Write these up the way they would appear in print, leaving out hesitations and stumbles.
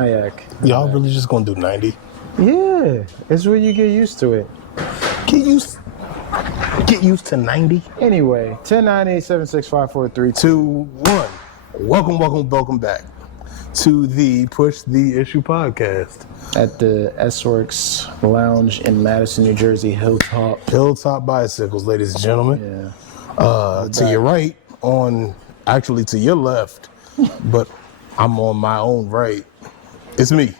Kayak. Y'all really just gonna do 90? Yeah, it's when you get used to it. Get used to 90. Anyway, 1098765432. 2, 1. Welcome back to the Push the Issue podcast At the S-Works Lounge in Madison, New Jersey, Hilltop Bicycles, ladies and gentlemen. Yeah. To your right, actually to your left, but I'm on my own right. It's me.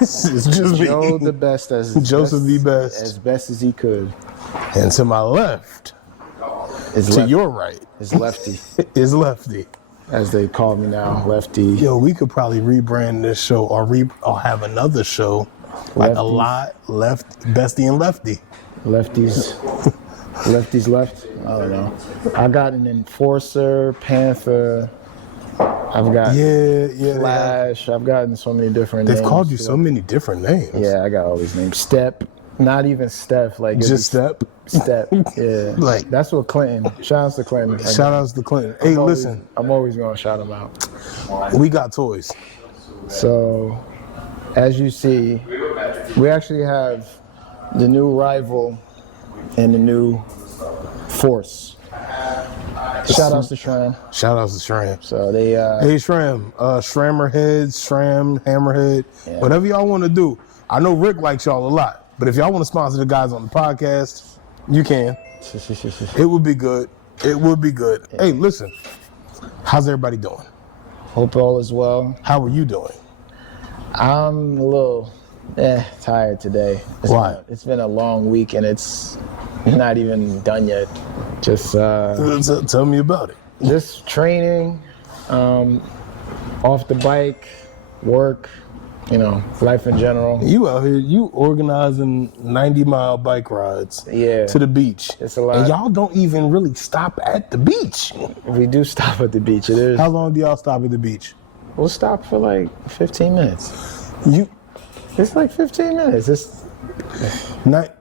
It's just me. Joe the best as Joseph the best. as best as he could. And to my left, your right, is Lefty, is Lefty. as they call me now, Lefty. Yo, we could probably rebrand this show or have another show like Lefties. a lot Bestie and Lefty. Lefty's left. I don't know. I got an Enforcer, Panther. I've got Flash. I've gotten so many different names. They've called you so many different names. Yeah, I got all these names. Step. Not even Steph. Like just Step. Step. Yeah. Like that's what Clinton. Shout outs to Clinton. Shout outs to Clinton. Hey, listen. I'm always gonna shout him out. We got toys. So, as you see, we actually have the new rival and the new force. Shout outs to Shram. Shout outs to Shram. So they hey Shram, Hammerhead, whatever y'all want to do. I know Rick likes y'all a lot, but if y'all want to sponsor the guys on the podcast, you can. It would be good. It would be good. Hey, listen. How's everybody doing? Hope all is well. How are you doing? I'm a little tired today. Why? It's been a long week and it's not even done yet. Just tell me about it. Just training, off the bike, work, life in general. You out here, you organizing 90-mile bike rides to the beach. It's a lot. And y'all don't even really stop at the beach. We do stop at the beach. It is. How long do y'all stop at the beach? We'll stop for like 15 minutes. It's like 15 minutes. It's not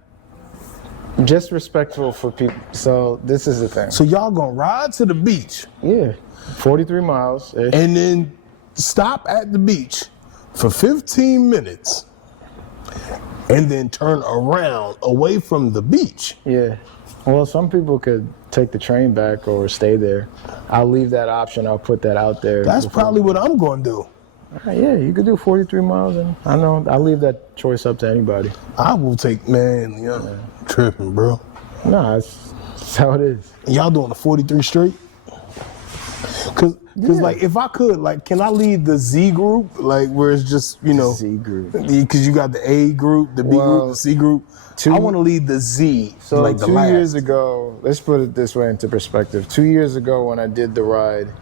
just respectful for people. So this is the thing. So y'all gonna ride to the beach? Yeah, 43 miles. And then stop at the beach for 15 minutes and then turn around away from the beach. Yeah. Well, some people could take the train back or stay there. I'll leave that option. I'll put that out there. That's probably what I'm going to do. Yeah, you could do 43 miles, and I know I'll leave that choice up to anybody. I will take, tripping, bro. Nah, that's how it is. Y'all doing the 43 straight? Cause like if I could, like, can I lead the Z group, like where it's just Z group? Because you got the A group, the B group, the C group. I want to lead the Z. So like the 2 last. years ago, let's put it this way into perspective. 2 years ago, when I did the ride,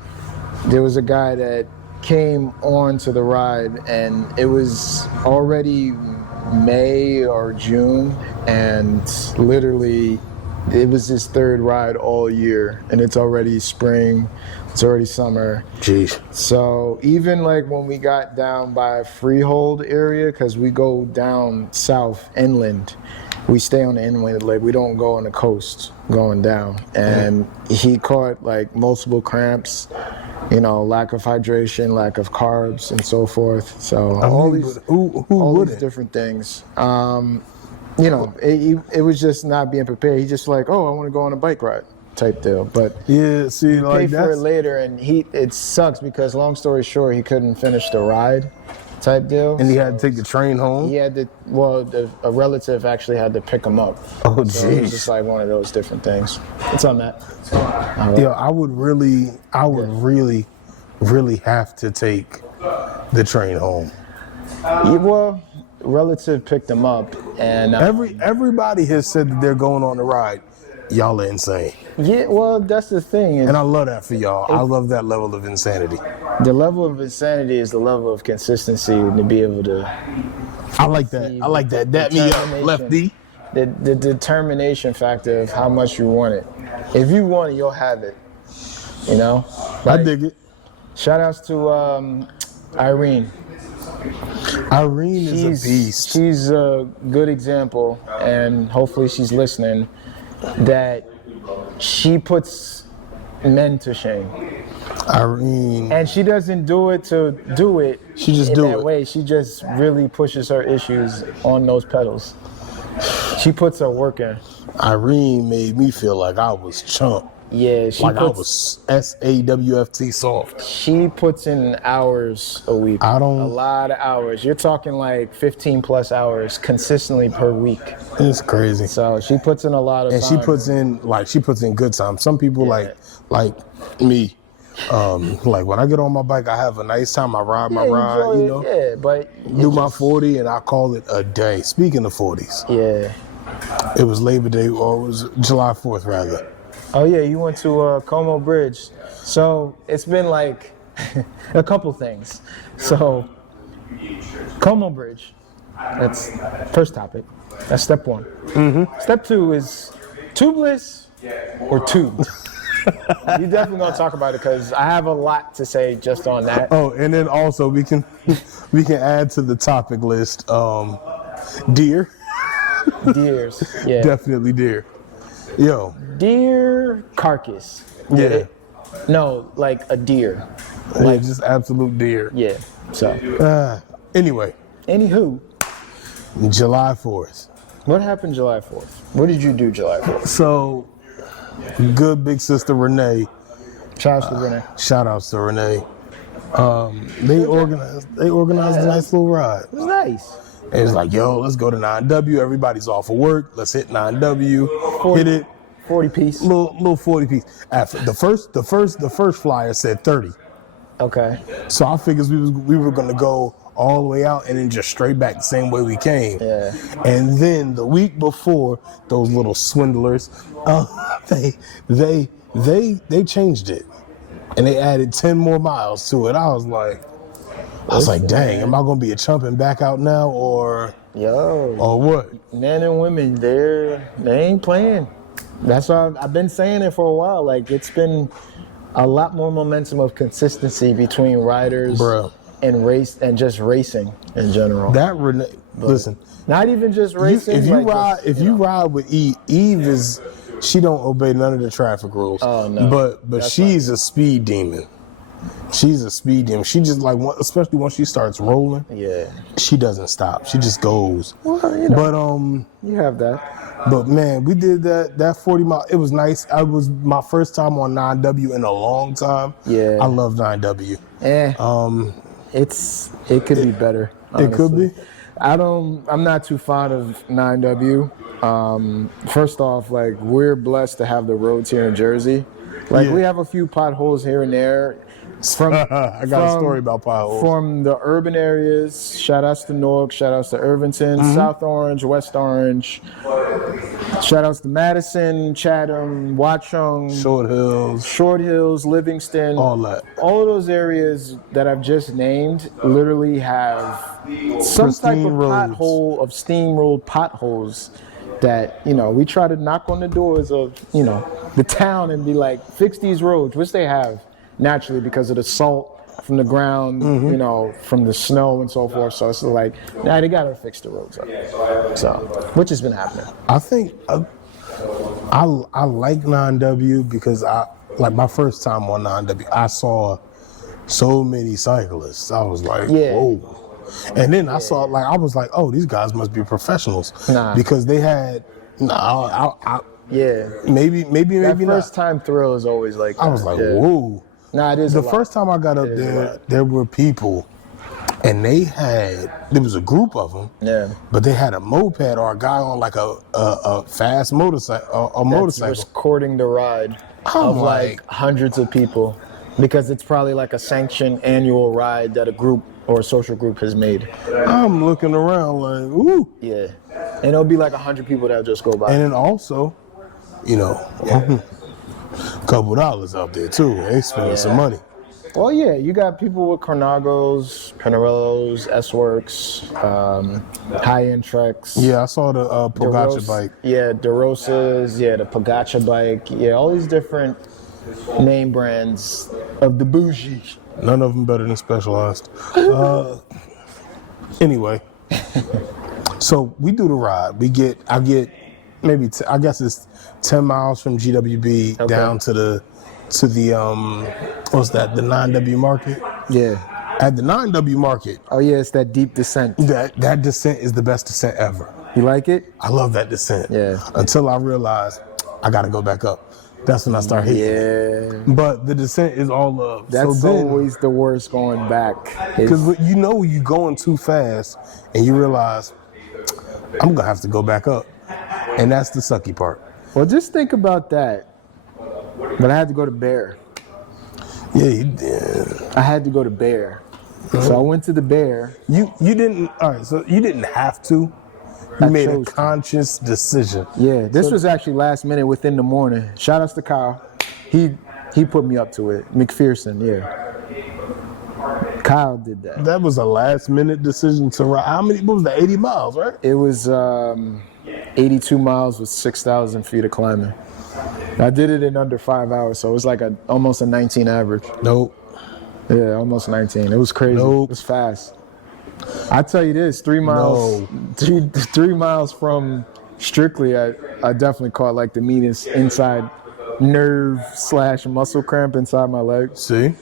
there was a guy that came on to the ride, and it was already May or June, and literally it was his third ride all year, and it's already spring, it's already summer. Jeez. So even like when we got down by Freehold area, because we go down south inland, we stay on the inland, like we don't go on the coast going down. And he caught like multiple cramps, lack of hydration, lack of carbs, and so forth. So all these different things. It was just not being prepared. He just like, I want to go on a bike ride type deal. But yeah, see, you pay for it later, and it sucks because long story short, he couldn't finish the ride type deal. And he had to take the train home? He had to, a relative actually had to pick him up. Oh, jeez. So it was just like one of those different things. It's on that. Yeah, I would really have to take the train home. Well, relative picked him up, and everybody has said that they're going on the ride. Y'all are insane. Yeah, well, that's the thing. And I love that for y'all. I love that level of insanity. The level of insanity is the level of consistency to be able to. I like that. That me up, Lefty. The determination factor of how much you want it. If you want it, you'll have it. I dig it. Shout outs to Irene. Irene is a beast. She's a good example, and hopefully she's listening, that she puts men to shame. Irene. And she doesn't do it to do it. She just in do that it. way. She just really pushes her issues on those pedals. She puts her work in. Irene made me feel like I was chump. Yeah, she Like I puts was SAWFT soft. she puts in hours a week. I don't- A lot of hours. You're talking like 15 plus hours consistently per week. It's crazy. So she puts in a lot of And time. she puts in good time. Some people like me, like when I get on my bike, I have a nice time. I ride my ride, enjoy you it, know, yeah, but do my 40, and I call it a day. Speaking of 40s, yeah. it was Labor Day, or it was July 4th rather. Oh yeah, you went to Cuomo Bridge. So it's been like a couple things. So Cuomo Bridge, that's first topic. That's step one. Step two is tubeless or tubed. You definitely gonna talk about it because I have a lot to say just on that. Oh, and then also we can add to the topic list deer. Deers, yeah. Definitely deer. Yo, Deer carcass. yeah. Get it? No, like a deer. Like just absolute deer. Yeah. So, Anyway, anywho, July 4th. what happened July 4th? What did you do July 4th? So, good big sister Renee. Shout out to Renee. Shout outs to Renee. They organized a nice little ride. It was nice. And it's like, yo, let's go to 9W. Everybody's off of work. Let's hit 9W. Hit it. 40 piece. Little 40 piece. After the first flyer said 30. Okay. So I figured we were gonna go all the way out and then just straight back the same way we came. Yeah. And then the week before, those little swindlers, they changed it, and they added 10 more miles to it. I was like, dang, am I gonna be a chump and back out now, or what? Men and women, they ain't playing. That's why I've been saying it for a while. Like, it's been a lot more momentum of consistency between riders Bruh. and race and just racing in general. That Renee, listen, Not even just racing. if you like ride, just, if you ride with Eve is, she don't obey none of the traffic rules. Oh, no. But That's she's a speed demon. She's a speed demon. She just like, especially once she starts rolling, yeah. she doesn't stop. She just goes. Well, you know, But you have that. But man, we did that 40 mile. It was nice. I was my first time on 9W in a long time. Yeah. I love 9W. It could be better. It could be. I'm not too fond of 9W. First off, like, we're blessed to have the roads here in Jersey. Like, Yeah. we have a few potholes here and there. I got a story about potholes. From the urban areas, shout outs to Newark, shout outs to Irvington, Mm-hmm. South Orange, West Orange, shout outs to Madison, Chatham, Watchung, Short Hills, Livingston. all that. All of those areas that I've just named literally have some type Pristine of roads. pothole, of steamrolled potholes that, we try to knock on the doors of, the town and be like, fix these roads, which they have naturally because of the salt from the ground, from the snow and so forth. So it's like, they gotta fix the roads up. So, which has been happening. I think I like 9W because my first time on 9W, I saw so many cyclists. I was like, Yeah. whoa. And then I saw, I was like, oh, these guys must be professionals. Nah. Because they had, Yeah. maybe That not. first time thrill is always like that. I was like, Yeah. whoa. Nah, it is The a lot. first time I got up It is a there, lot. there were people, and there was a group of them, Yeah. but they had a moped or a guy on like a fast motorcycle, a That's motorcycle. recording the ride I'm of like hundreds of people because it's probably like a sanctioned annual ride that a group or a social group has made. I'm looking around like, ooh. Yeah. And it'll be like 100 people that'll just go by. And then also, a couple dollars out there too. They spending some money. Well, yeah, you got people with Carnagos, Pinarellos, S-Works, high-end Treks. Yeah, I saw the Pogacha DeRosa- bike. Yeah, DeRosas, the Pogacha bike. Yeah, all these different name brands of the bougie. None of them better than Specialized. Anyway, so we do the ride. I get maybe I guess it's 10 miles from GWB Okay. down to the to the what's that? The 9W market. Yeah. At the 9W market, Oh yeah, it's that deep descent. that descent is the best descent ever. You like it? I love that descent. Yeah. Until I realized I got to go back up. That's when I start hating it. Yeah. But the descent is all love. That's always the worst going back. Because you know you're going too fast and you realize I'm going to have to go back up. And that's the sucky part. Well, just think about that. But I had to go to Bear. Yeah, you did. I had to go to Bear. So I went to the Bear. You didn't, all right, so you didn't have to. You made a conscious decision. Yeah, this was actually last minute within the morning. Shout outs to Kyle. He put me up to it. McPherson, yeah. Kyle did that. That was a last minute decision to ride. How many, what was that, 80 miles, right? It was 82 miles with 6,000 feet of climbing. I did it in under 5 hours, so it was like almost a 19 average. Nope. Yeah, almost 19. It was crazy. Nope. It was fast. I tell you this, 3 miles, No. 3 miles from Strictly, I definitely caught like the meanest inside nerve/muscle cramp inside my leg. See?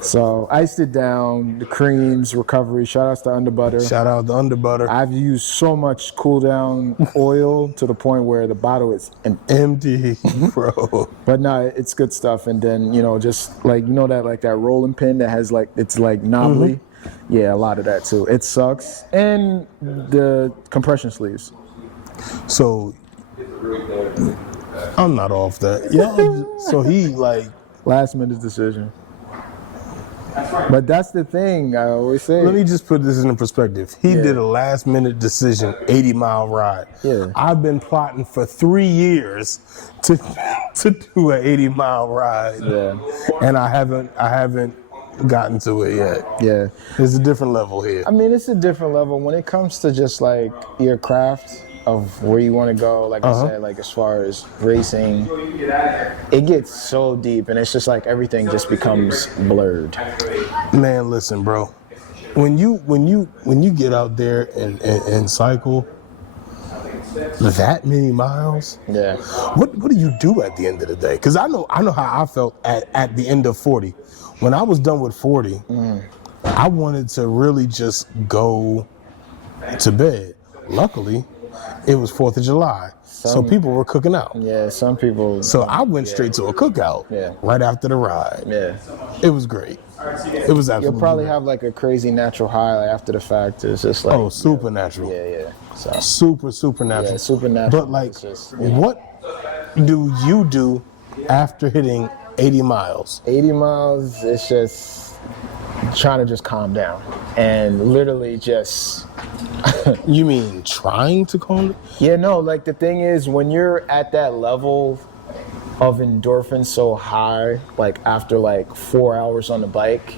So iced it down, the creams, recovery. Shout outs to Underbutter. Shout out to Underbutter. I've used so much cool down oil to the point where the bottle is empty. Bro. But no, it's good stuff. And then, just like, that rolling pin that has like, it's like knobbly. Mm-hmm. Yeah, a lot of that too. It sucks. And the compression sleeves. So, I'm not off that. Yeah. So he like. Last minute decision. But that's the thing I always say. Let me just put this in perspective. He did a last minute decision, 80-mile ride. Yeah. I've been plotting for 3 years to do an 80-mile ride. Yeah. And I haven't gotten to it yet. Yeah. It's a different level here. I mean, it's a different level when it comes to just like your craft of where you want to go. Like I said, like as far as racing, it gets so deep, and it's just like everything just becomes blurred. Man, listen, bro. When you get out there and cycle that many miles, Yeah. what do you do at the end of the day? Because I know how I felt at the end of 40. When I was done with 40, I wanted to really just go to bed. Luckily, it was 4th of July, so people were cooking out. Yeah, some people. So I went straight to a cookout right after the ride. Yeah. It was great. It was absolutely You'll probably great. have like a crazy natural high after the fact. It's just like supernatural. Yeah. So Supernatural. yeah, supernatural. But like, It's just, what do you do after hitting 80 miles? 80 miles, it's just trying to just calm down and literally just. You mean trying to calm down? Yeah, no, like the thing is when you're at that level of endorphin so high, like after like 4 hours on the bike,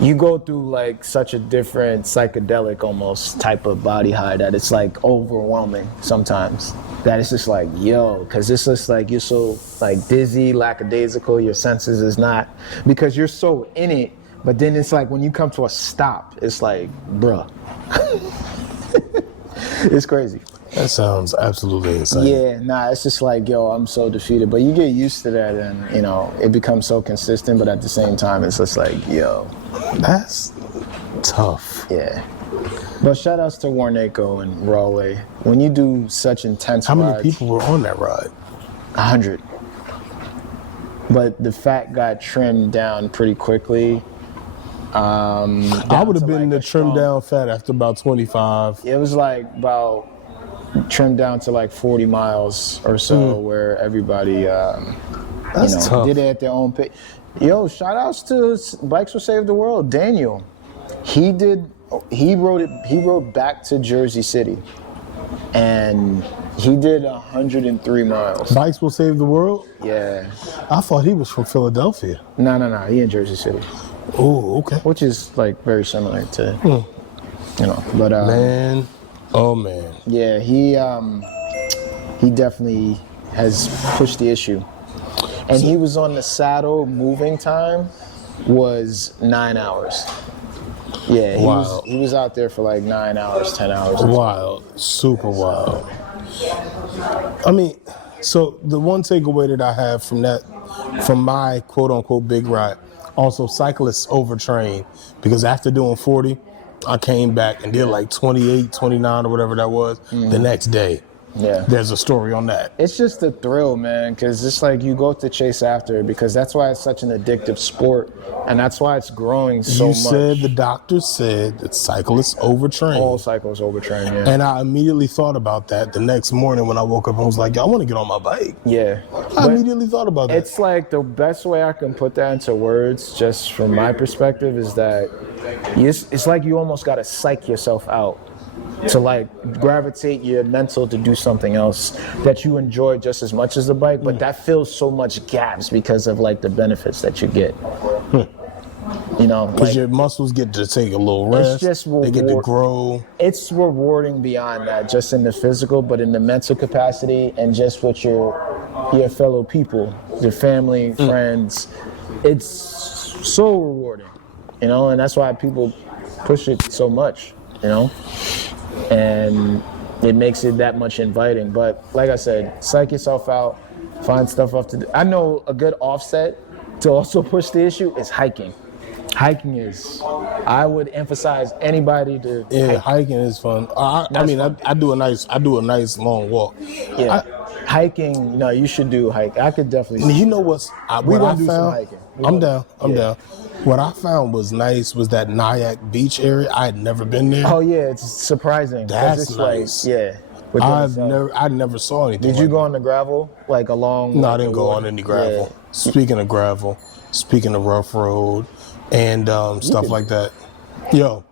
you go through like such a different psychedelic almost type of body high that it's like overwhelming sometimes. That it's just like, yo, because it's just like you're so like dizzy, lackadaisical, your senses is not, because you're so in it, but then it's like when you come to a stop, it's like, bruh. It's crazy. That sounds absolutely insane. Yeah, nah, it's just like, yo, I'm so defeated. But you get used to that and, it becomes so consistent, but at the same time, it's just like, yo. That's tough. Yeah. But shout outs to Warnaco and Rawway. When you do such intense How many rides, people were on that ride? 100. But the fat got trimmed down pretty quickly. I would have been the trimmed down fat after about 25. It was like about trimmed down to like 40 miles or so, where everybody, tough. did it at their own pace. Yo, shout outs to Bikes Will Save the World, Daniel. He rode back to Jersey City, and he did 103 miles. Bikes Will Save the World? Yeah. I thought he was from Philadelphia. No, he in Jersey City. Oh, okay. Which is like very similar to, but Man, oh man. yeah, he definitely has pushed the issue, and he was on the saddle. Moving time was 9 hours. Yeah, he was out there for like 9 hours, 10 hours. Wild, super wild. I mean, So the one takeaway that I have from my quote unquote big ride, also cyclists overtrain, because after doing 40, I came back and did like 28, 29 or whatever that was the next day. Yeah. There's a story on that. It's just a thrill, man, because it's like you go to chase after it, because that's why it's such an addictive sport, and that's why it's growing so much. You said the doctor said that cyclists overtrain. All cyclists overtrain, yeah. And I immediately thought about that the next morning when I woke up and was like, I want to get on my bike. Yeah. I immediately thought about that. It's like the best way I can put that into words, just from my perspective, is that it's like you almost got to psych yourself out to like gravitate your mental to do something else that you enjoy just as much as the bike, but that fills so much gaps because of like the benefits that you get. You know, because like, your muscles get to take a little rest. It's just they get to grow. It's rewarding beyond that, just in the physical, but in the mental capacity and just with your fellow people, your family, friends. It's so rewarding, you know, and that's why people push it so much, you know, and it makes it that much inviting. But like I said, psych yourself out, find stuff up to do. I know a good offset to also push the issue is hiking. Hiking is, I would emphasize anybody to. Yeah, hiking is fun. I do a nice long walk. Yeah, hiking. No, you should do hike. I could definitely. You know what I do some found? hiking. I'm down. What I found was nice was that Nyack Beach area. I had never been there. Oh yeah, it's surprising. That's it's nice. Like, I never saw anything. Did you go on the gravel like along? No, I didn't go on any gravel. Yeah. Speaking of gravel, speaking of rough road. And stuff like that. Yo,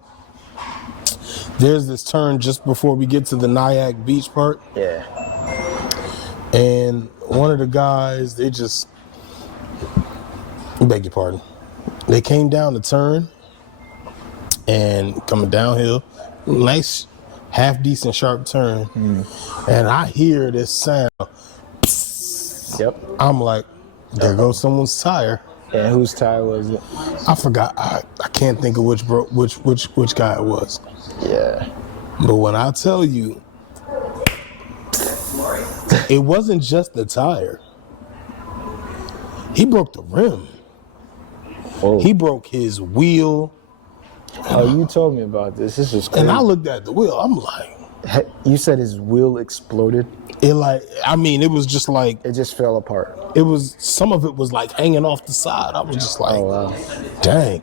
there's this turn just before we get to the Nyack Beach part. Yeah. And one of the guys, beg your pardon. They came down the turn and coming downhill, nice, half decent sharp turn. And I hear this sound. Yep. I'm like, there goes someone's tire. And whose tire was it? I forgot. I can't think of which guy it was. Yeah. But when I tell you, it wasn't just the tire. He broke the rim. Oh. He broke his wheel. Oh, you told me about this. This is crazy. And I looked at the wheel. I'm like, you said his wheel exploded? it was just like, it just fell apart. Some of it was like hanging off the side. I was just like, oh, wow. Dang.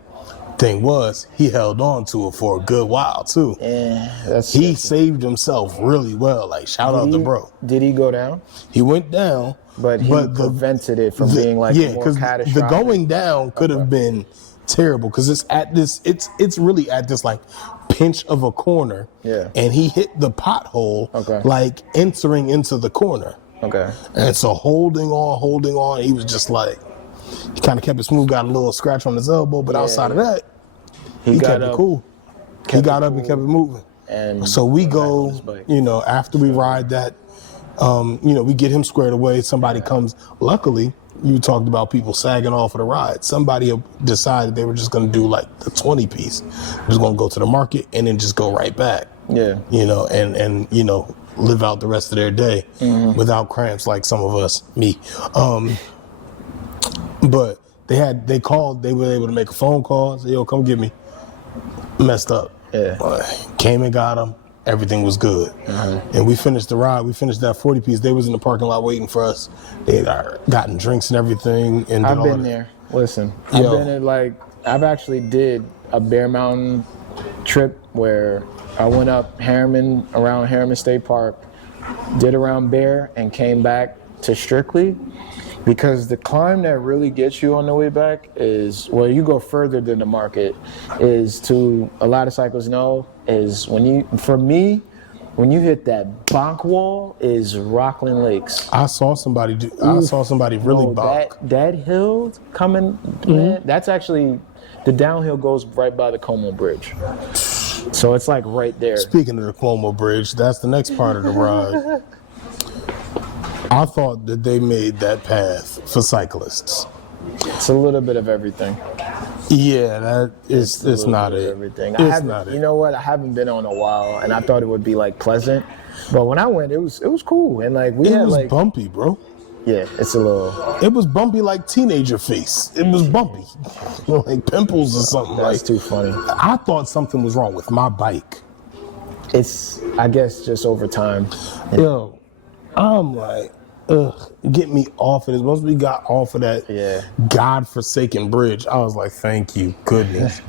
Thing was, he held on to it for a good while too. Yeah, he saved himself really well. Like, shout out to bro. Did he go down? He went down, but he prevented it from being like more catastrophic. The going down could have been terrible because it's really at this like pinch of a corner. Yeah. And he hit the pothole like entering into the corner. Okay. And so holding on, he was just like, he kind of kept it smooth, got a little scratch on his elbow, but outside of that, he kept it cool. He got up and kept it moving. And so we go, after we ride that, we get him squared away. Somebody comes. Luckily, you talked about people sagging off of the ride. Somebody decided they were just going to do like the 20 piece. Just going to go to the market and then just go right back. Yeah. And live out the rest of their day without cramps like some of us, me. But they called, they were able to make a phone call, say, yo, come get me. Messed up. Yeah. Came and got him. Everything was good. And we finished the ride. We finished that 40 piece. They was in the parking lot waiting for us. They had gotten drinks and everything. And I've been there. Listen, I've been in I've actually did a Bear Mountain trip where I went up around Harriman State Park, did around Bear, and came back to Strictly. Because the climb that really gets you on the way back is, well, you go further than the market, is to, a lot of cyclists know, is when you hit that bonk wall, is Rockland Lakes. I saw somebody really bonk. That hill coming, man, that's actually, the downhill goes right by the Cuomo Bridge. So it's like right there. Speaking of the Cuomo Bridge, that's the next part of the ride. I thought that they made that path for cyclists. It's a little bit of everything. Yeah, that is a it's little not bit of it. everything. It's not You it. know what? I haven't been on a while, and I thought it would be like pleasant, but when I went, it was cool, and like we It had was like bumpy, bro. yeah, it's a little It was bumpy like teenager face. It was bumpy, like pimples or something. that's Like too funny. I thought something was wrong with my bike. It's I guess just over time. Yo, I'm like, ugh, get me off of this. Once we got off of that Yeah. godforsaken bridge, I was like, thank you, goodness.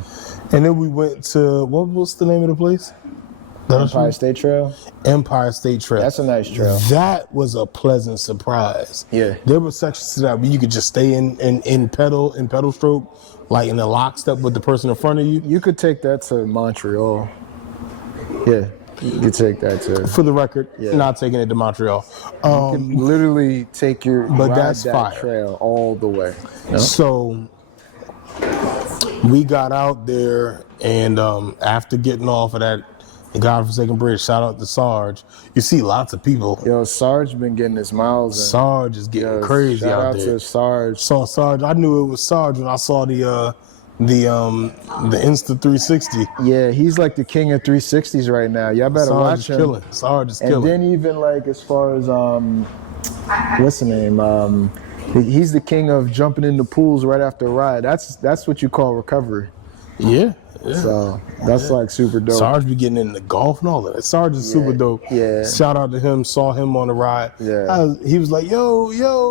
And then we went to what's the name of the place? Empire State Trail. Empire State Trail. That's a nice trail. That was a pleasant surprise. Yeah. There were sections to that where you could just stay in pedal stroke, like in a lockstep with the person in front of you. You could take that to Montreal. Yeah, you could take that to. For the record, Yeah. not taking it to Montreal. Literally take your But ride that's that fire. trail all the way. No? So we got out there, and after getting off of that godforsaken bridge, shout out to Sarge. You see lots of people. Yo, Sarge been getting his miles in. Sarge is getting Yo, crazy shout out out there. to Sarge. Saw Sarge. I knew it was Sarge when I saw the Insta 360. Yeah, he's like the king of 360s right now. Y'all better Sarge watch is him. killing. Sarge is And killing. then even like as far as what's the name? He's the king of jumping in the pools right after a ride. That's what you call recovery. Yeah. So that's like super dope. Sarge be getting into golf and all that. Sarge is super dope. yeah. Shout out to him. Saw him on the ride. Yeah. He was like, yo,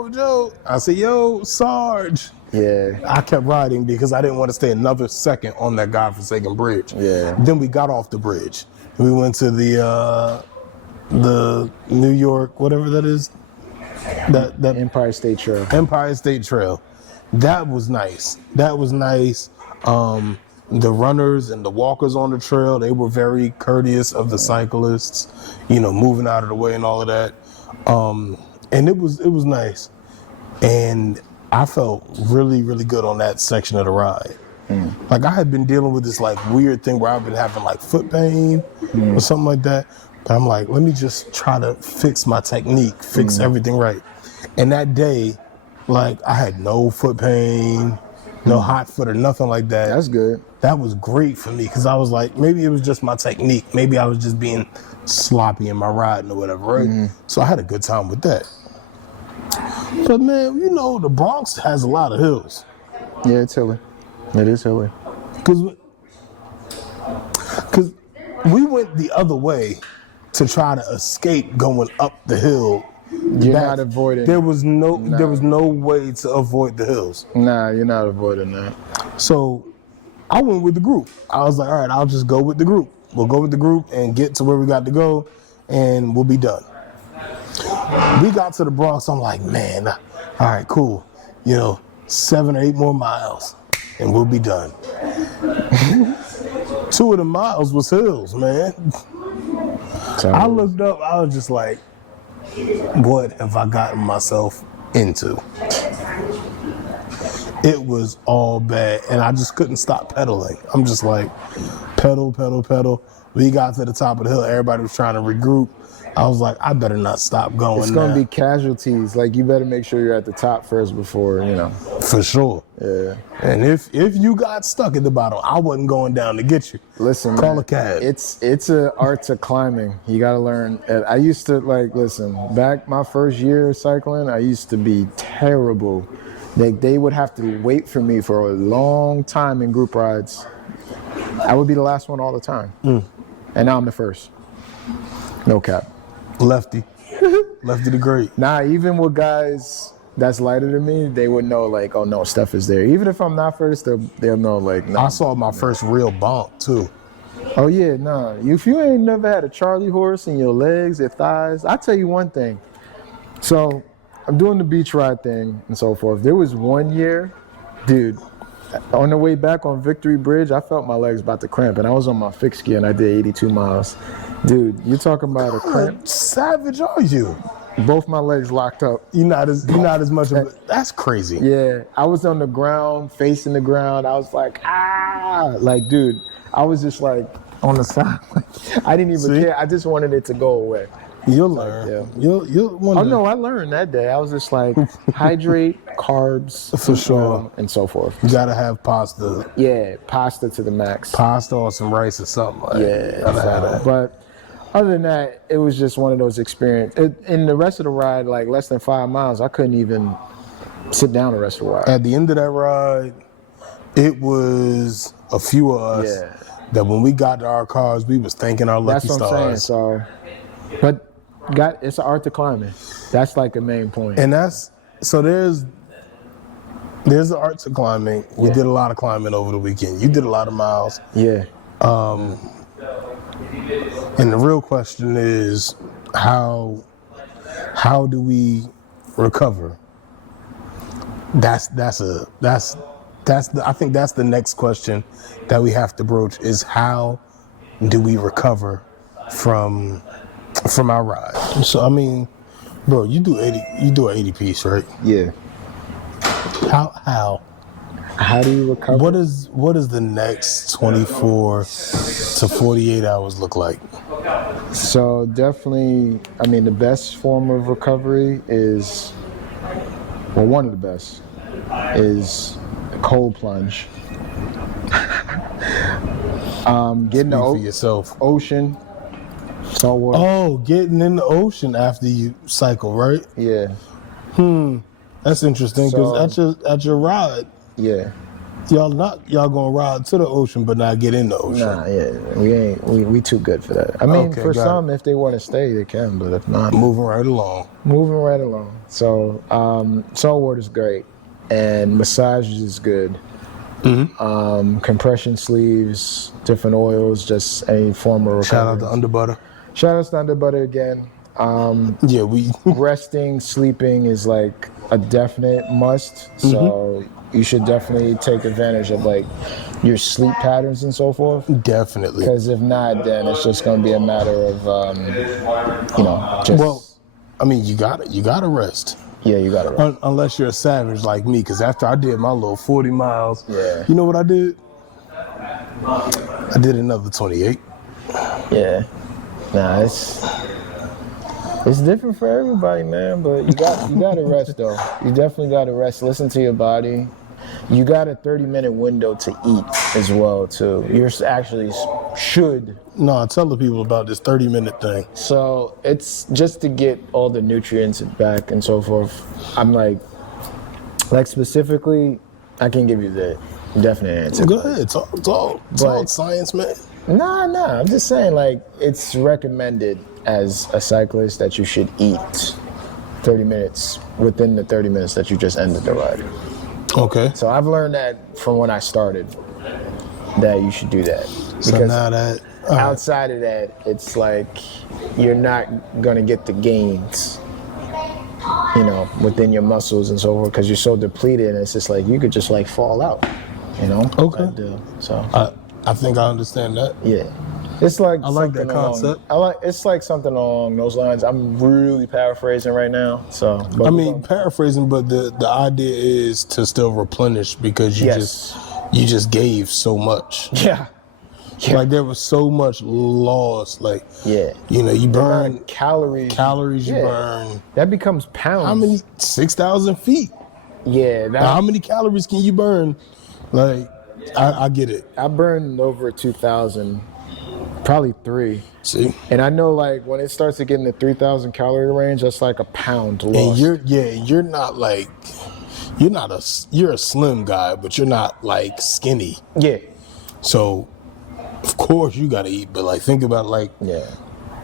Joe. I said, yo, Sarge. Yeah. I kept riding because I didn't want to stay another second on that godforsaken bridge. Yeah. Then we got off the bridge. We went to the New York, whatever that is. That Empire State Trail. Empire State Trail. That was nice. The runners and the walkers on the trail, they were very courteous of the cyclists, moving out of the way and all of that. And it was nice. And I felt really, really good on that section of the ride. Like I had been dealing with this like weird thing where I've been having like foot pain or something like that. But I'm like, let me just try to fix my technique, fix everything right. And that day, like I had no foot pain, no hot foot or nothing like that. That's good. That was great for me because I was like, maybe it was just my technique. Maybe I was just being sloppy in my riding or whatever, right? So I had a good time with that. But man, the Bronx has a lot of hills. Yeah, it's hilly. It is hilly. Because we went the other way to try to escape going up the hill. You're not avoiding. There was no way to avoid the hills. Nah, you're not avoiding that. So I went with the group. I was like, all right, I'll just go with the group. We'll go with the group and get to where we got to go, and we'll be done. We got to the Bronx. I'm like, man, all right, cool. 7 or 8 more miles, and we'll be done. 2 of the miles was hills, man. I looked up. I was just like, what have I gotten myself into? It was all bad, and I just couldn't stop pedaling. I'm just like, pedal. We got to the top of the hill. Everybody was trying to regroup. I was like, I better not stop going. It's gonna be casualties. Like you better make sure you're at the top first before For sure. Yeah. And if you got stuck at the bottom, I wasn't going down to get you. Listen, Call man, a cab. It's an art to climbing. You gotta learn. I used to back my first year of cycling, I used to be terrible. They would have to wait for me for a long time in group rides. I would be the last one all the time. And now I'm the first. No cap. Lefty the Great. Nah, even with guys that's lighter than me, they would know like, oh no, Steph is there. Even if I'm not first, they'll know like, no. I saw my first real bump too. Oh yeah, nah. If you ain't never had a Charlie horse in your legs, your thighs, I'll tell you one thing. So I'm doing the beach ride thing and so forth. There was one year, dude, on the way back on Victory Bridge, I felt my legs about to cramp, and I was on my fixed gear and I did 82 miles. Dude, you're talking about a cramp. How savage are you? Both my legs locked up. You're not as much of a, that's crazy. Yeah, I was on the ground, facing the ground. I was like, like, dude, I was just like on the side. I didn't even care. I just wanted it to go away. You'll learn. yeah. You'll one Oh day. no, I learned that day. I was just like, hydrate, carbs, For sure. and so forth. You gotta have pasta. Yeah, pasta to the max. Pasta or some rice or something. Like, Yeah, you gotta have that. but other than that, it was just one of those experiences. In the rest of the ride, like less than 5 miles, I couldn't even sit down the rest of the ride. At the end of that ride, it was a few of us Yeah. that when we got to our cars, we was thanking our lucky That's what I'm saying. stars. So, but it's an art to climbing. That's like the main point. And there's the art to climbing. We did a lot of climbing over the weekend. You did a lot of miles. Yeah. And the real question is how do we recover? I think that's the next question that we have to broach is how do we recover from our ride? So I mean, bro, you do an 80 piece, right? Yeah. How do you recover? what is the next 24 to 48 hours look like? So definitely, I mean, the best form of recovery is, well, one of the best is a cold plunge. Getting the For yourself. ocean, salt water. Oh, getting in the ocean after you cycle, right? Yeah, That's interesting because at your ride, yeah. y'all gonna ride to the ocean but not get in the ocean. Nah, yeah, we too good for that. I mean, Okay, for got some, if they want to stay, they can, but if not, Moving right along. moving right along. So, salt water's great, and massages is good. Compression sleeves, different oils, just any form of recovery. Shout out to Underbutter. Shout out to Underbutter again. Yeah, we Resting, sleeping is like a definite must. So you should definitely take advantage of like your sleep patterns and so forth. definitely. Because if not, then it's just going to be a matter of, just. Well, I mean, you gotta rest. Yeah, you got to rest. Unless you're a savage like me, because after I did my little 40 miles, Yeah. you know what I did? I did another 28. Yeah. Nah, it's different for everybody, man. But you got to rest though. You definitely got to rest. Listen to your body. You got a 30-minute window to eat as well too. You're actually should. No, I tell the people about this 30-minute thing. So it's just to get all the nutrients back and so forth. I'm like specifically, I can give you the definite answer. Go ahead, it's all science, man. Nah. I'm just saying, like, it's recommended as a cyclist that you should eat 30 minutes within the 30 minutes that you just ended the ride. Okay. So I've learned that from when I started, that you should do that. So Because now that outside of that, it's like you're not gonna get the gains, within your muscles and so forth, because you're so depleted, and it's just like you could just like fall out, Okay. So I think I understand that. yeah, it's like I like that something concept. It's like something along those lines. I'm really paraphrasing right now, so. But I mean, paraphrasing, but the idea is to still replenish because you just gave so much. yeah. Like there was so much loss. Like Yeah. you burn calories. you burn. That becomes pounds. How many? 6,000 feet. Yeah. Now, how many calories can you burn? Like I get it. I burned over 2,000, probably 3. See, And I know, like, when it starts to get in the 3,000 calorie range, that's like a pound lost. and you're not like you're a slim guy, but you're not like skinny. Yeah. So of course you gotta eat, but like think about like Yeah.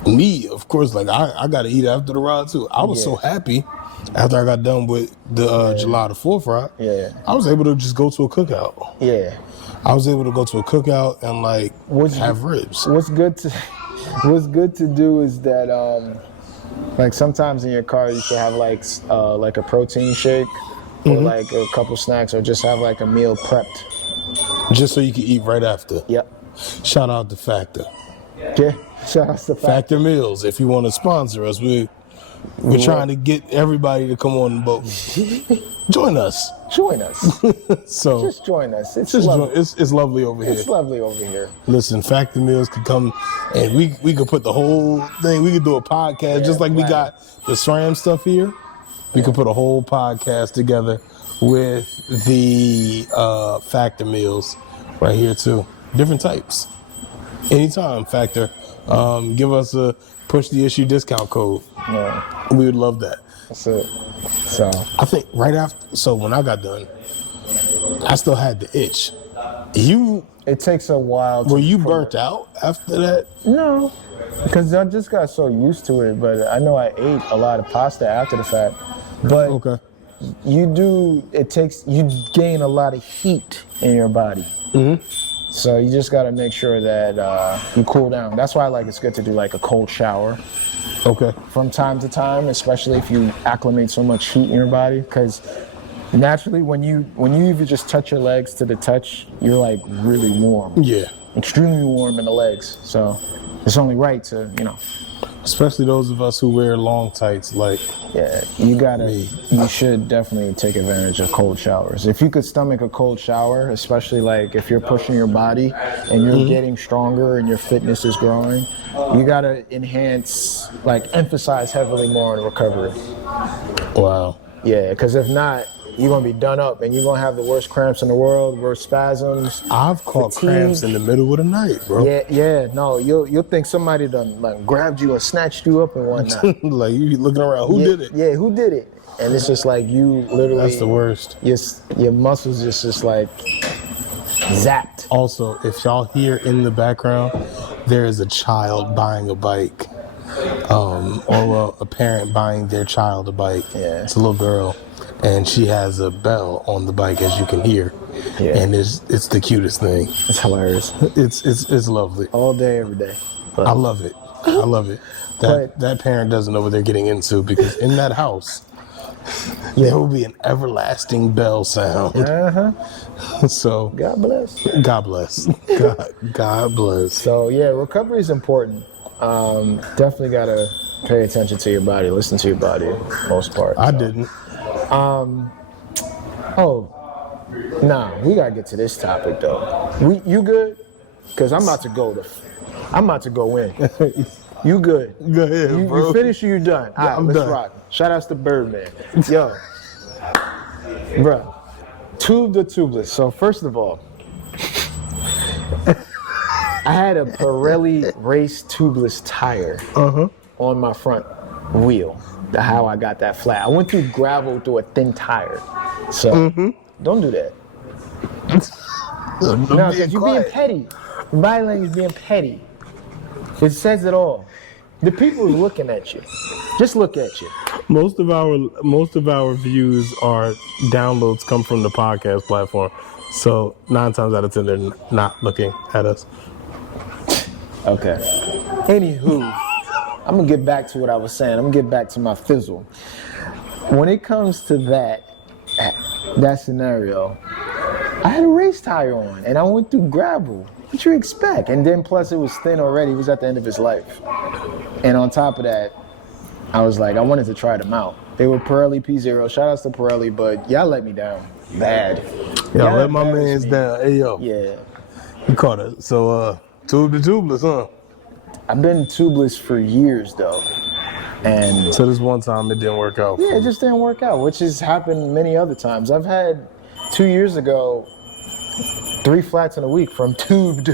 me, of course, like I gotta eat after the ride too. I was so happy after I got done with the July the 4th ride. Yeah. I was able to just go to a cookout. Yeah. I was able to go to a cookout and like have ribs. What's good to do is that like sometimes in your car you should have like a protein shake or like a couple snacks, or just have like a meal prepped. Just so you can eat right after. Yep. Shout out to Factor. Yeah. Shout out to Factor Meals. If you want to sponsor us, we We're trying to get everybody to come on the boat. Join us. Join us. So Just join us. It's just lovely. it's lovely over here. It's lovely over here. Listen, Factor Meals could come and we could put the whole thing. We could do a podcast just like we got the SRAM stuff here. We could put a whole podcast together with the Factor Meals right here too. Different types. Anytime, Factor. Give us a push the issue discount code. Yeah, We would love that. that's it. So I think right after, so when I got done, I still had the itch. it takes a while. Were you burnt out after that? No, because I just got so used to it. But I know I ate a lot of pasta after the fact. But Okay. you gain a lot of heat in your body. Mm-hmm. So you just got to make sure that you cool down. That's why it's good to do like a cold shower Okay. from time to time, especially if you acclimate so much heat in your body. Because naturally, when you even just touch your legs to the touch, you're like really warm, Yeah. extremely warm in the legs. So it's only right to Especially those of us who wear long tights, like you should definitely take advantage of cold showers. If you could stomach a cold shower, especially like if you're pushing your body and you're getting stronger and your fitness is growing, you gotta emphasize heavily more on recovery. wow. Yeah, because if not, you're gonna be done up and you're gonna have the worst cramps in the world, worst spasms. I've caught cramps in the middle of the night, bro. No, you'll think somebody done like grabbed you and snatched you up and whatnot. Like you be looking around, who did it? Yeah, who did it? And it's just like you literally. That's the worst. Your muscles just like zapped. Also, if y'all hear in the background, there is a child buying a bike, or a parent buying their child a bike. Yeah. It's a little girl, and she has a bell on the bike, as you can hear. Yeah. And it's the cutest thing. It's hilarious. It's lovely. All day, every day. But I love it. I love it. That parent doesn't know what they're getting into, because in that house, there will be an everlasting bell sound. So God bless. God bless. God bless. So yeah, recovery is important. Definitely gotta pay attention to your body, listen to your body, most part. I didn't. We gotta get to this topic though. You good? Cause I'm about to go in. You good? Go ahead, bro. You finished or you done? All right, I'm let's done. rock. Shout outs to Birdman. Yo, bruh, tube to tubeless. So first of all, I had a Pirelli race tubeless tire on my front wheel. How I got that flat. I went through gravel through a thin tire. So don't do that. No, because you're being petty. Violent is being petty. It says it all. The people are looking at you. Just look at you. Most of our views are downloads come from the podcast platform. So 9 times out of 10 they're not looking at us. Okay. Anywho, I'm gonna get back to what I was saying. I'm gonna get back to my fizzle. When it comes to that scenario, I had a race tire on and I went through gravel. What you expect? And then plus it was thin already. It was at the end of his life. And on top of that, I was like, I wanted to try them out. They were Pirelli P0. Shout outs to Pirelli, but y'all let me down. Bad. Y'all let my mans down. Hey yo. Yeah. You caught it. So tube to tubeless, huh? I've been tubeless for years though. And So this one time it didn't work out. yeah, it just didn't work out, which has happened many other times. I've had 2 years ago 3 flats in a week from tubed,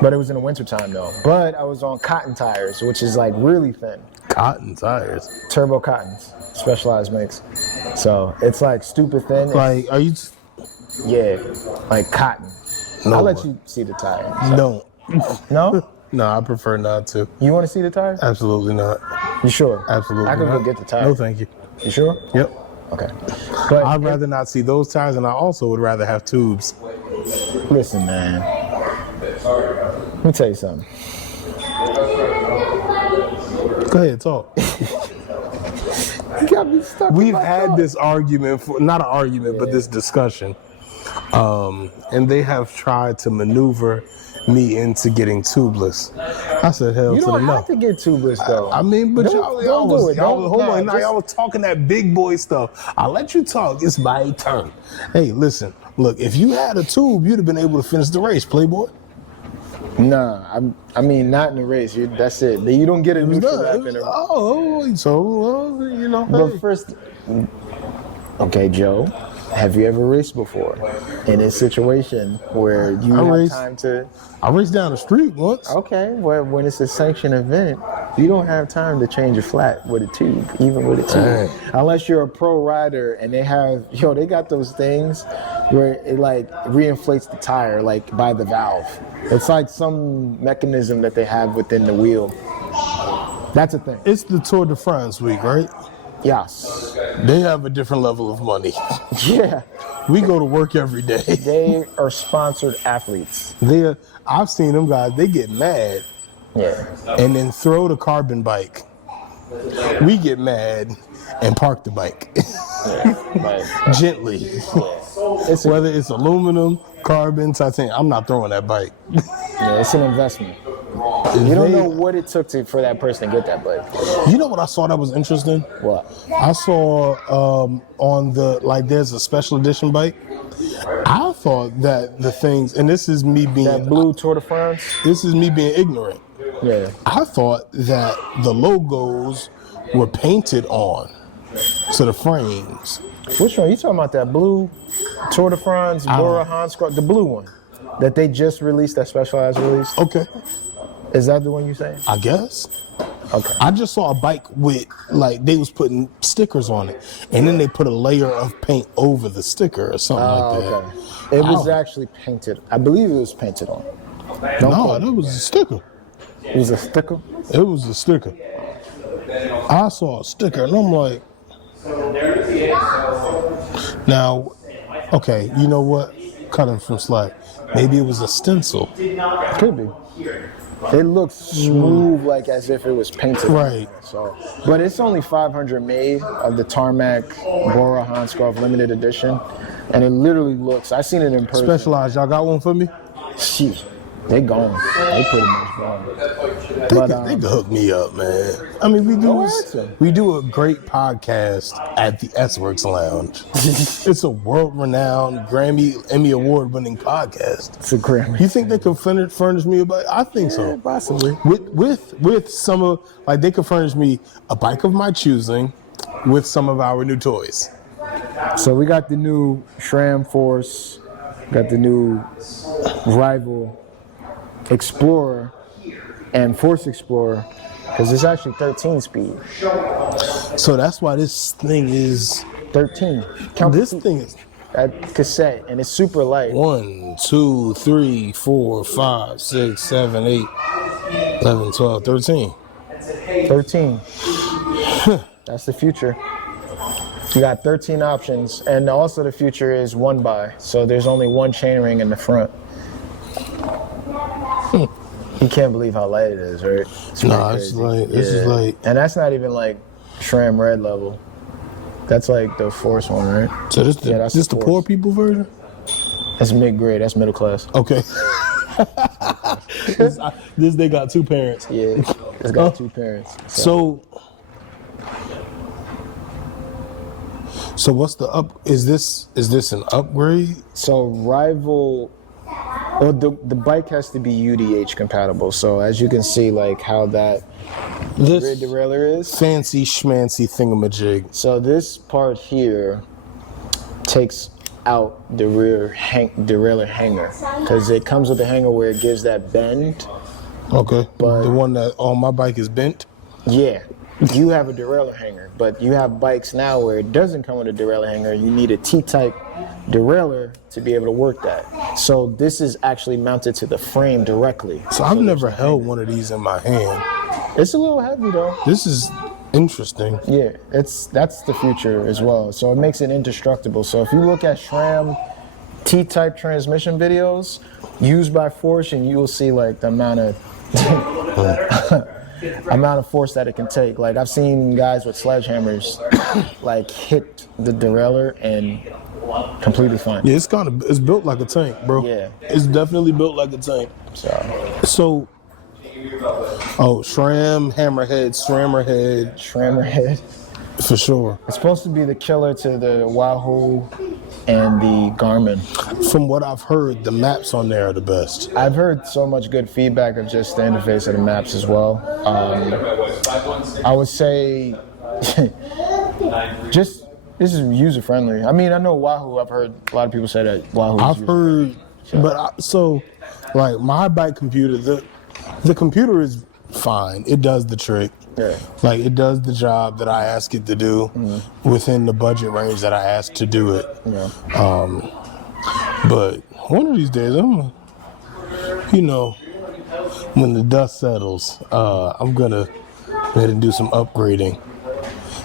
but it was in the wintertime though. But I was on cotton tires, which is like really thin. Cotton tires. Turbo Cottons, Specialized makes. So it's like stupid thin. Like, are you? Yeah, like cotton. No, I'll let you see the tire. No. No? No, I prefer not to. You want to see the tire? Absolutely not. You sure? Absolutely I could not. go get the tire. No, thank you. You sure? Yep. Okay. But I'd rather not see those tires, and I also would rather have tubes. listen, man. Let me tell you something. Go ahead, talk. You got me stuck. We've had this argument, not an argument, but this discussion. And they have tried to maneuver me into getting tubeless. I said, hell You to the don't no. have to get tubeless though. I mean, but Don't y'all do was, it. y'all was, hold on, now just- y'all was talking that big boy stuff. I'll let you talk. It's my turn. Hey, listen, look, if you had a tube, you'd have been able to finish the race, Playboy. Nah, I mean not in the race. That's it. You don't get a It was neutral done. lap in a. You know, But hey. first, okay, Joe, have you ever raced before in a situation where you I have raced. time to? I raced down the street once. Okay, well, when it's a sanctioned event, you don't have time to change a flat with a tube, even with a tube, Dang. unless you're a pro rider and they got those things where it like reinflates the tire like by the valve. It's like some mechanism that they have within the wheel. That's a thing. It's the Tour de France week, right? Yes. They have a different level of money. Yeah. We go to work every day. They are sponsored athletes. I've seen them guys, they get mad Yeah. and then throw the carbon bike. We get mad and park the bike Like, gently. Whether it's aluminum, carbon, titanium, I'm not throwing that bike. yeah, it's an investment. You don't know what it took for that person to get that bike. You know what I saw that was interesting? What? I saw on there's a special edition bike. I thought that the things, and this is me That being blue Tour de France? ignorant. Yeah. I thought that the logos were painted on to the frames. Which one? You talking about that blue Tour de France, Bora Hansgrohe, the blue one that they just released, that specialized release? Okay, Is that the one you saying? I guess. Okay. I just saw a bike with, like, they was putting stickers on it, and then they put a layer of paint over the sticker or something like that. Okay. It was actually painted. I believe it was painted on. No, that was a sticker. It was a sticker? It was a sticker. I saw a sticker, and I'm like, now, okay, you know what? Cut him from slack. Maybe it was a stencil. Could be. It looks smooth, like as if it was painted. Right. So, but it's only 500 made of the Tarmac Bora Hansgrohe limited edition, and it literally looks. I seen it in person. Specialized, y'all got one for me? Shit, they gone. They pretty much gone. They could hook me up, man. I mean, we do a great podcast at the S-Works Lounge. It's a world-renowned Grammy, Emmy Award-winning podcast. It's a Grammy. You think they could furnish me a bike? I think so. Possibly. With some of, like, they could furnish me a bike of my choosing with some of our new toys. So we got the new SRAM Force, got the new Rival Explorer and Force Explorer, because it's actually 13 speed. So that's why this thing is 13. Count this the feet. thing is That cassette, and it's super light. 1, 2, 3, 4, 5, 6, 7, 8, 11, 12, 13. 13. That's the future. You got 13 options, and also the future is one by, so there's only one chainring in the front. You can't believe how light it is, right? It's pretty crazy. This is like, And that's not even like SRAM Red level. That's like the Force one, right? so this that's the the poor Force. people version? That's mid-grade, that's middle class. Okay. this they got two parents. Yeah, it's got two parents. So what's the is this an upgrade? So Rival, well, the bike has to be UDH compatible. So as you can see, like how that rear This derailleur is. fancy schmancy thingamajig. So this part here takes out the rear derailleur hanger, because it comes with a hanger where it gives that bend. Okay. But- the one that on my bike is bent. Yeah, you have a derailleur hanger, but you have bikes now where it doesn't come with a derailleur hanger. You need a T-type derailleur to be able to work that. So this is actually mounted to the frame directly. So I've never held one of these in my hand. It's a little heavy though. This is interesting. Yeah, that's the future as well. So it makes it indestructible. So if you look at SRAM T-type transmission videos used by Force, and you will see like the amount of force that it can take. Like I've seen guys with sledgehammers like hit the derailleur and completely fine. Yeah, it's built like a tank, bro. Yeah. It's definitely built like a tank. So, SRAM, Hammerhead, Shrammerhead. for sure. It's supposed to be the killer to the Wahoo and the Garmin. From what I've heard, the maps on there are the best. I've heard so much good feedback of just the interface of the maps as well. I would say just this is user friendly. I mean, I know Wahoo. I've heard a lot of people say that Wahoo. I've heard, like my bike computer, the computer is fine. It does the trick. Yeah. Like it does the job that I ask it to do within the budget range that I asked to do it. Yeah. But one of these days, when the dust settles, I'm gonna go ahead and do some upgrading.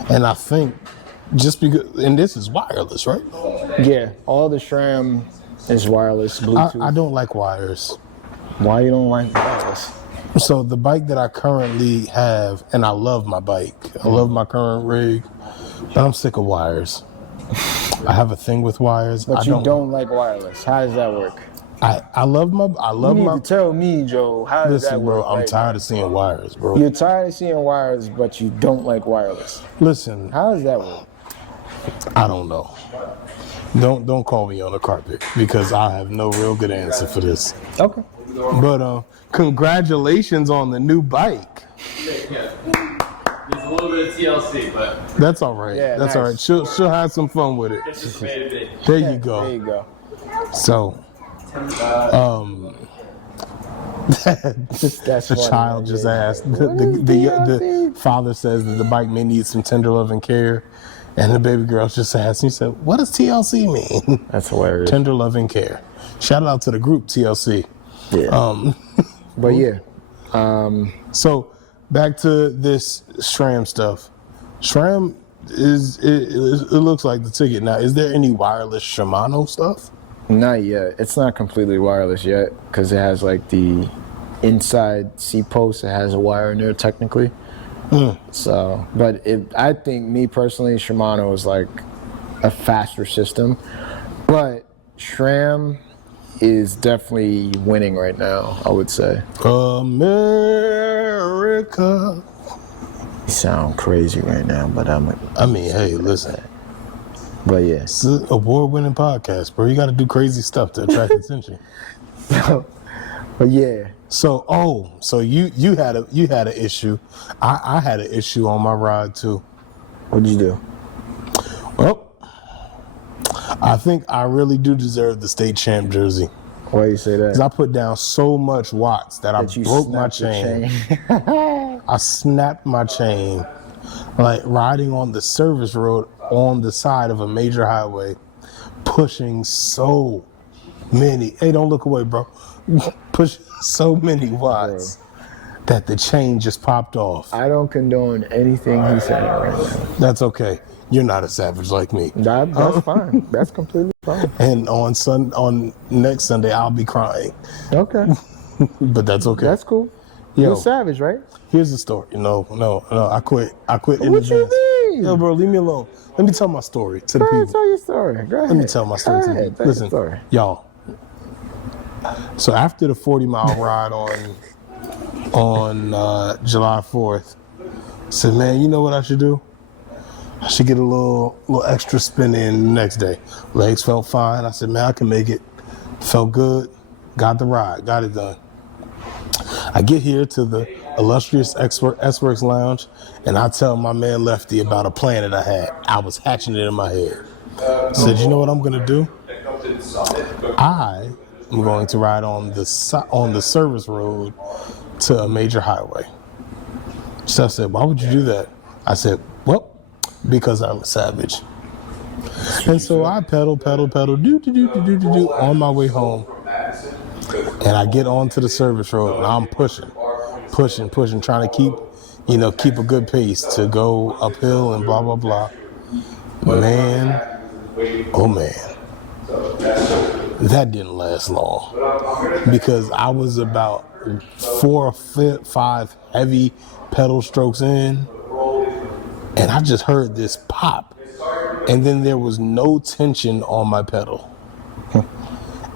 And I think and this is wireless, right? Yeah. All the SRAM is wireless, Bluetooth. I don't like wires. Why you don't like wireless? So the bike that I currently have, and I love my bike. I love my current rig, but I'm sick of wires. I have a thing with wires. But you don't like wireless. How does that work? I love my. You need to tell me, Joe. How does that Listen, work? bro. I'm tired of seeing wires, bro. You're tired of seeing wires, but you don't like wireless. Listen, How does that work? I don't know. Don't call me on the carpet because I have no real good answer for this. Okay. But congratulations on the new bike. Yeah. There's a little bit of TLC, but That's all right. Yeah, That's nice. all right. She'll have some fun with it. it's just made a bit. There you go. There you go. So, That's the funny, child yeah. just asked. What is The TLC? father says that the bike may need some tender love and care, and the baby girl just asked. He said, "What does TLC mean?" That's hilarious. Tender love and care. Shout out to the group TLC. Yeah. But yeah. So back to this SRAM stuff. SRAM it looks like the ticket. Now, is there any wireless Shimano stuff? Not yet. It's not completely wireless yet because it has like the inside seat post. It has a wire in there technically. So, but I think me personally, Shimano is like a faster system. But SRAM is definitely winning right now, I would say. America. You sound crazy right now, but I mean, hey, listen. But yeah. It's an award-winning podcast, bro. You got to do crazy stuff to attract attention. But yeah. So you had an issue. I had an issue on my ride too. What'd you do? Well, I think I really do deserve the state champ jersey. Why you say that? Because I put down so much watts that I you broke my snapped your chain. I snapped my chain, like riding on the service road on the side of a major highway, pushing so many. Hey, don't look away, bro. Pushing so many watts that the chain just popped off. I don't condone anything he said right now. That's okay. You're not a savage like me. That's fine. That's completely fine. And on next Sunday, I'll be crying. Okay. But that's okay. That's cool. Yo. You're savage, right? Here's the story. No. I quit in What you advance. mean? Yo, bro, leave me alone. Let me tell my story to the Go ahead, people. tell your story. Go ahead. Let me tell my story to the people. Listen, y'all. So after the 40-mile ride on July 4th, I said, man, you know what I should do? I should get a little extra spin in the next day. Legs felt fine. I said, man, I can make it. Felt good. Got the ride. Got it done. I get here to the illustrious S-Works Lounge, and I tell my man Lefty about a plan that I had. I was hatching it in my head. I said, you know what I'm going to do? I am going to ride on the service road to a major highway. So I said, why would you do that? I said, well, because I'm a savage. And so I pedal, do on my way home. And I get onto the service road and I'm pushing, trying to keep a good pace to go uphill and blah, blah, blah. Man, oh man, that didn't last long because I was about 4 or 5 heavy pedal strokes in and I just heard this pop And then there was no tension on my pedal.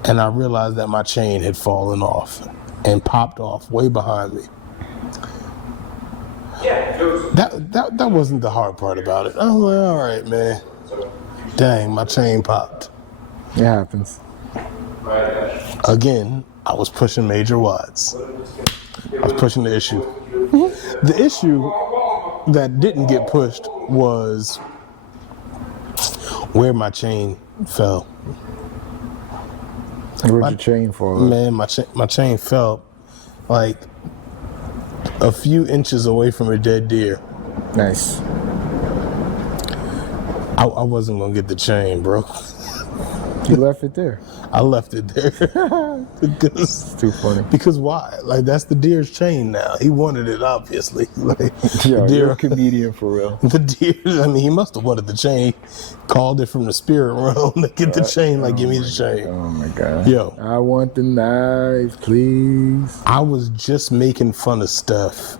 And I realized that my chain had fallen off and popped off way behind me. That wasn't the hard part about it. I was like, all right, man. Dang, my chain popped. It happens. Again, I was pushing major watts. I was pushing the issue. The issue that didn't get pushed was where my chain fell. Where'd your chain fall? Man, my chain fell like a few inches away from a dead deer. Nice. I wasn't gonna get the chain, bro. You left it there. I left it there because It's too funny. Because why? Like that's the deer's chain now. He wanted it, obviously. Like Yo, the you're a comedian for real. The deer. I mean, he must have wanted the chain. Called it from the spirit realm to get the chain. Like, give me the chain. Oh my god. Yo, I want the knife, please. I was just making fun of stuff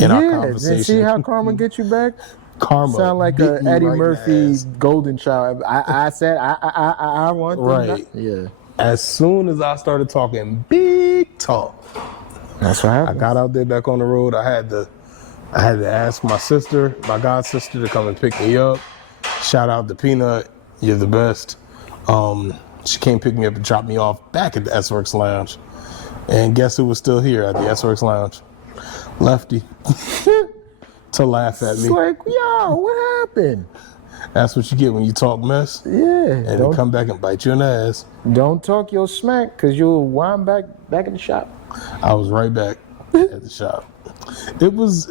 in our conversation. See how karma get you back? Karma Sound like beat a me Eddie right in the Murphy ass. golden child. I said I want the Right. knife. Yeah. As soon as I started talking big talk, That's what I happened. got out there back on the road. I had to ask my sister, my god sister, to come and pick me up. Shout out to Peanut, you're the best. She came pick me up and drop me off back at the S-Works Lounge. And guess who was still here at the S-Works Lounge? Lefty. To laugh at It's me. like, yo, what happened? That's what you get when you talk mess. Yeah. And they come back and bite you in the ass. Don't talk your smack, because you'll wind back in the shop. I was right back at the shop. It was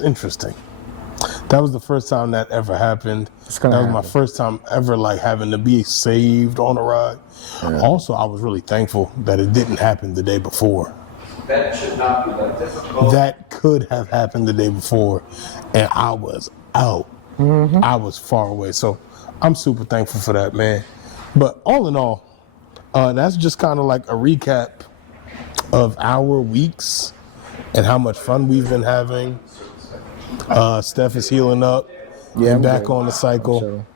interesting. That was the first time that ever happened. That was my first time ever like having to be saved on a ride. Yeah. Also, I was really thankful that it didn't happen the day before. That should not be that difficult. That could have happened the day before, and I was out. Mm-hmm. I was far away. So I'm super thankful for that, man. But all in all, that's just kind of like a recap of our weeks and how much fun we've been having. Steph is healing up and back good. on the cycle.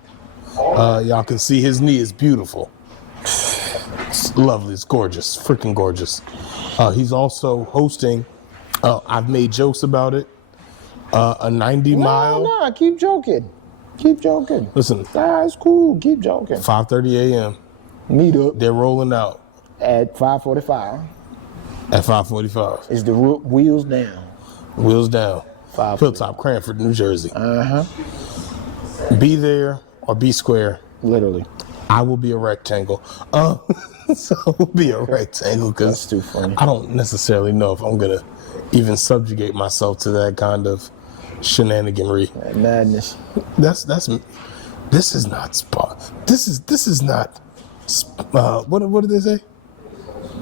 Y'all can see his knee is beautiful. It's lovely. It's gorgeous. Freaking gorgeous. He's also hosting, I've made jokes about it, a 90-mile. No, keep joking. Keep joking. Listen. Nah, it's cool. Keep joking. 5:30 a.m. Meet up They're rolling out. at 5:45. At 5:45. Is the wheels down? Wheels down. 5:45. Hilltop, Cranford, New Jersey. Be there or be square. Literally. I will be a rectangle. So I will be a rectangle That's because too funny. I don't necessarily know if I'm going to even subjugate myself to that kind of shenaniganry. Madness. This is not spa. This is not. What did they say?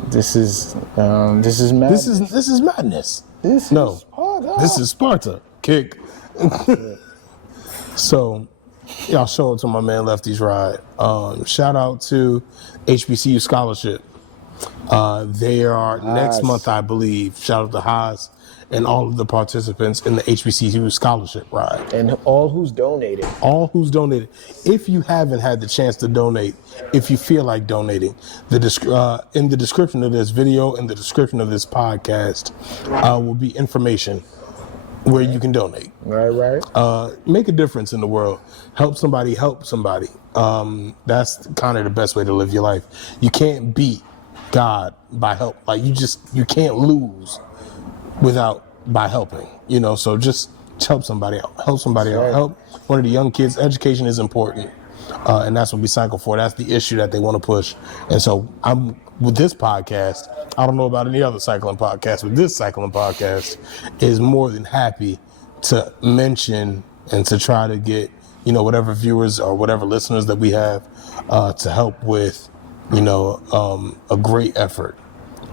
This is madness. This is madness. This Is Sparta. Kick. So, y'all show it to my man Lefty's Ride. Shout out to HBCU Scholarship. They are next month, I believe. Shout out to Haas and all of the participants in the HBCU Scholarship Ride. And all who's donated. All who's donated. If you haven't had the chance to donate, if you feel like donating, in the description of this video, in the description of this podcast, will be information where you can donate. Right. Make a difference in the world. Help somebody. That's kind of the best way to live your life. You can't beat God by help. Like you can't lose by helping, so just help somebody out. Help one of the young kids. Education is important. And that's what we cycle for. That's the issue that they want to push. And so with this podcast, I don't know about any other cycling podcast, but this cycling podcast is more than happy to mention and to try to get, whatever viewers or whatever listeners that we have to help with, a great effort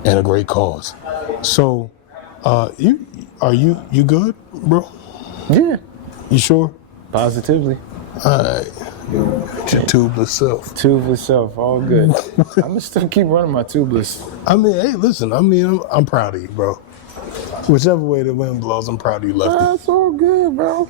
and a great cause. So, you good, bro? Yeah. You sure? Positively. All right. Your tubeless self. Tubeless self, all good. I'm gonna still keep running my tubeless. I mean, hey, listen. I'm proud of you, bro. Whichever way the wind blows, I'm proud of you, Lefty. That's all good, bro.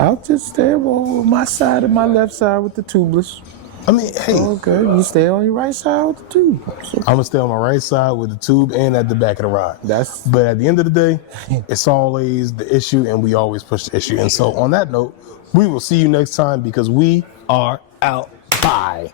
I'll just stay on my side and my left side with the tubeless. I mean, hey, Okay, you stay on your right side with the tube. So I'm gonna stay on my right side with the tube and at the back of the ride. that's But at the end of the day, it's always the issue, and we always push the issue. And so, on that note, we will see you next time because we are out. Bye.